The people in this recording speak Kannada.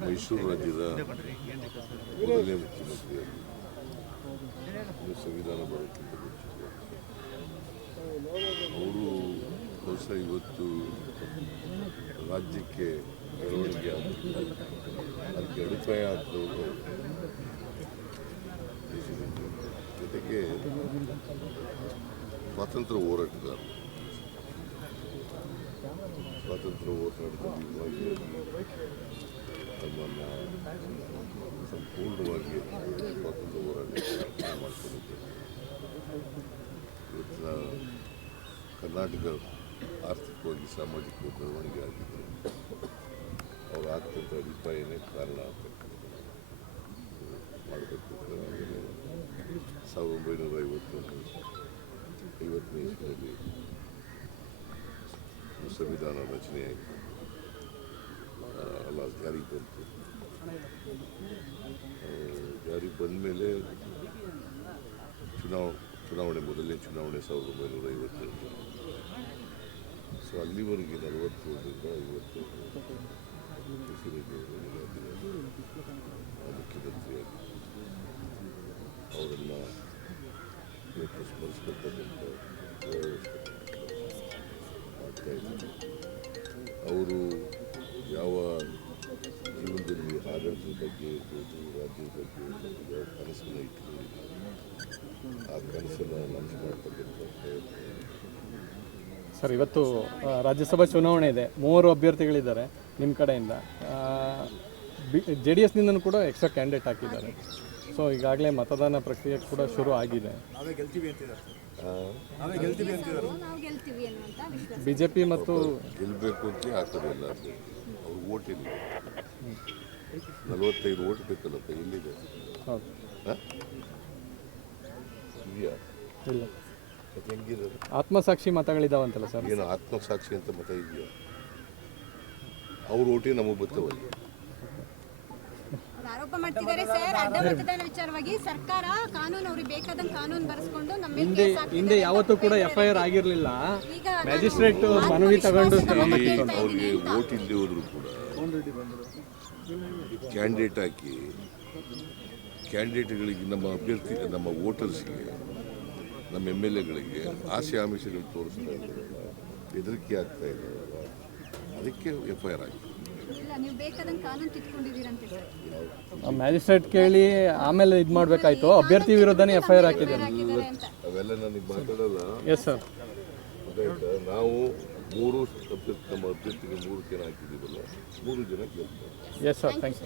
ಮೈಸೂರು ರಾಜ್ಯದ ಮೊದಲನೇ ಮುಖ್ಯಮಂತ್ರಿಯಾಗಿ ಸಂವಿಧಾನ ಮುಂಚೆ ಅವರು ಬಹುಶಃ ಇವತ್ತು ರಾಜ್ಯಕ್ಕೆ ಬೆಳವಣಿಗೆ ಆಗ್ತಿದೆ. ಅದಕ್ಕೆ ಅಡಿಪಾಯ ಆದವರು ಜೊತೆಗೆ ಸ್ವಾತಂತ್ರ್ಯ ಹೋರಾಟಗಾರರು ಸ್ವಾತಂತ್ರ್ಯ ಹೋರಾಟದಲ್ಲಿ ತಮ್ಮನ್ನು ಸಂಪೂರ್ಣವಾಗಿ ಸ್ವಾತಂತ್ರ್ಯ ಹೋರಾಟ ಮಾಡ್ಕೊಂಡಿದ್ದೇವೆ ಕರ್ನಾಟಕ ಆರ್ಥಿಕವಾಗಿ ಸಾಮಾಜಿಕವಾಗಿ ಬೆಳವಣಿಗೆ ಆಗಿದೆ ಅವ್ರು ಆಗ್ತಕ್ಕಂಥ ಅಭಿಪ್ರಾಯನೇ ಕಾರಣ ಆಗ್ತಕ್ಕಂಥ ಮಾಡಬೇಕು ಸಾವಿರದ ಒಂಬೈನೂರ ಐವತ್ತೊಂದು ಐವತ್ತನೇ ಇಸ್ವಿಯಲ್ಲಿ ಸಂವಿಧಾನ ರಚನೆಯಾಗಿ ಅಲ್ಲ, ಜಾರಿಗೆ ಬಂತು. ಜಾರಿಗೆ ಬಂದ ಮೇಲೆ ಚುನಾವ, ಚುನಾವಣೆ ಮೊದಲನೇ ಚುನಾವಣೆ ಸಾವಿರದ ಒಂಬೈನೂರ ಐವತ್ತೆಂಟು ಸೊ ಅಲ್ಲಿವರೆಗೆ ನಲವತ್ತೇಳರಿಂದ ಐವತ್ತು ಮುಖ್ಯಮಂತ್ರಿಯಾಗಿ ಅವರನ್ನು ಇವತ್ತು ಸ್ಮರಿಸ್ಕೊಳ್ತಕ್ಕಂಥ ಅವರು ಯಾವ ಜೀವನದಲ್ಲಿ ಆಡಳಿತದ ಬಗ್ಗೆ ಇರ್ಬೋದು ರಾಜ್ಯದ ಬಗ್ಗೆ, ಯಾವ ಕನಸನ್ನು ಇಟ್ಕೊಂಡಿದ್ದಾರೆ ಆ ಕನಸನ್ನು ಸರ್ ಇವತ್ತು ರಾಜ್ಯಸಭಾ ಚುನಾವಣೆ ಇದೆ. ಮೂವರು ಅಭ್ಯರ್ಥಿಗಳಿದ್ದಾರೆ ನಿಮ್ಮ ಕಡೆಯಿಂದ. ಜೆ ಡಿ ಎಸ್ನಿಂದನೂ ಕೂಡ ಎಕ್ಸ್ಟ್ರಾ ಕ್ಯಾಂಡಿಡೇಟ್ ಹಾಕಿದ್ದಾರೆ. ಸೊ ಈಗಾಗಲೇ ಮತದಾನ ಪ್ರಕ್ರಿಯೆ ಕೂಡ ಶುರು ಆಗಿದೆ. ನಾವೇ ಗೆಲ್ತೀವಿ ಅಂತಿದ್ದಾರೆ ಆ, ನಾವೇ ಗೆಲ್ತೀವಿ ಅಂತಿದ್ದಾರೆ. ನಾವು ಗೆಲ್ತೀವಿ ಅನ್ನುವಂಥ ವಿಶ್ವಾಸ. ಬಿ ಜೆ ಪಿ ಮತ್ತು ಗೆಲ್ಲಬೇಕು ಅಂತ ಹಾಕೋದು ಎಲ್ಲ ಅವ್ರಿಗೆ ಓಟ್ ಇಲ್ಲ ನಲವತ್ತೈದು ಓಟ್ ಬೇಕಲ್ಲಪ್ಪ ಎಲ್ಲಿದೆ? ಹೌದು? ಇದೆಯಾ ಇಲ್ಲ. ಆತ್ಮಸಾಕ್ಷಿ ಮತಗಳಿದಾವಂತಲ್ಲ ಸರ್? ಏನು ಆತ್ಮಸಾಕ್ಷಿ ಅಂತ ಮತ ಇದೆಯೋ? ಅವ್ರ ಓಟಿ ನಮಗೆ ಬರ್ತವಲ್ಲ ಅವ್ರು ಆರೋಪ ಮಾಡ್ತಿದ್ದಾರೆ ಸರ್. ಅಡ್ಡ ಮತದಾನ ವಿಚಾರವಾಗಿ ಸರ್ಕಾರ ಕಾನೂನು ಅವ್ರಿಗೆ ಬೇಕಾದಂಗೆ ಕಾನೂನು ಬರೆಸ್ಕೊಂಡು ನಮ್ಮ ಮೇಲೆ ಹಿಂದೆ ಕೇಸ್ ಹಾಕ್ತಿದ್ದಾರೆ ಹಿಂದೆ ಯಾವತ್ತೂ ಕೂಡ ಎಫ್ ಐ ಆರ್ ಆಗಿರಲಿಲ್ಲ. ಈಗ ಮ್ಯಾಜಿಸ್ಟ್ರೇಟ್ ಮನವಿ ತಗೊಂಡು ಈ ಅವ್ರಿಗೆ ಓಟ್ ಇಲ್ಲದೆ ಹೋದ್ರು ಕೂಡ ಕ್ಯಾಂಡಿಡೇಟ್ ಹಾಕಿ ಕ್ಯಾಂಡಿಡೇಟ್ಗಳಿಗೆ ನಮ್ಮ ಅಭ್ಯರ್ಥಿ ನಮ್ಮ ವೋಟರ್ಸ್ಗೆ ನಮ್ಮ ಎಂ ಎಲ್ ಎಗಳಿಗೆ ಆಸೆ ಆಮಿಷಗಳು ತೋರಿಸ್ತಾ ಇದ್ದಾರಲ್ಲ ಹೆದರಿಕೆ ಆಗ್ತಾ ಇದ್ದಾರಲ್ಲ ಅದಕ್ಕೆ ಎಫ್ ಐ ಆರ್ ಆಗಿದೆ ಇಲ್ಲ ನೀವು ಬೇಕಾದಂಗೆ ಕಾನೂನು ತಿದ್ಕೊಂಡಿದ್ದೀರಂತೆ ಸರ್ ಮ್ಯಾಜಿಸ್ಟ್ರೇಟ್ ಕೇಳಿ ಆಮೇಲೆ ಇದು ಮಾಡಬೇಕಾಯ್ತು. ಅಭ್ಯರ್ಥಿ ವಿರುದ್ಧನೇ ಎಫ್ ಐ ಆರ್ ಹಾಕಿದ್ದಾರೆ. ಅವೆಲ್ಲ ನನಗೆ ಮಾತಾಡಲ್ಲ ಎಸ್ ಸರ್ ಗೊತ್ತಾಯ್ತಾ? ನಾವು ಮೂರು ಅಭ್ಯರ್ಥಿ ನಮ್ಮ ಅಭ್ಯರ್ಥಿಗೆ ಮೂರು ಜನ ಹಾಕಿದ್ದೀವಲ್ಲ ಮೂರು ಜನ ಕೇಳ್ತಾರೆ ಎಸ್ ಸರ್ ಥ್ಯಾಂಕ್ಸ್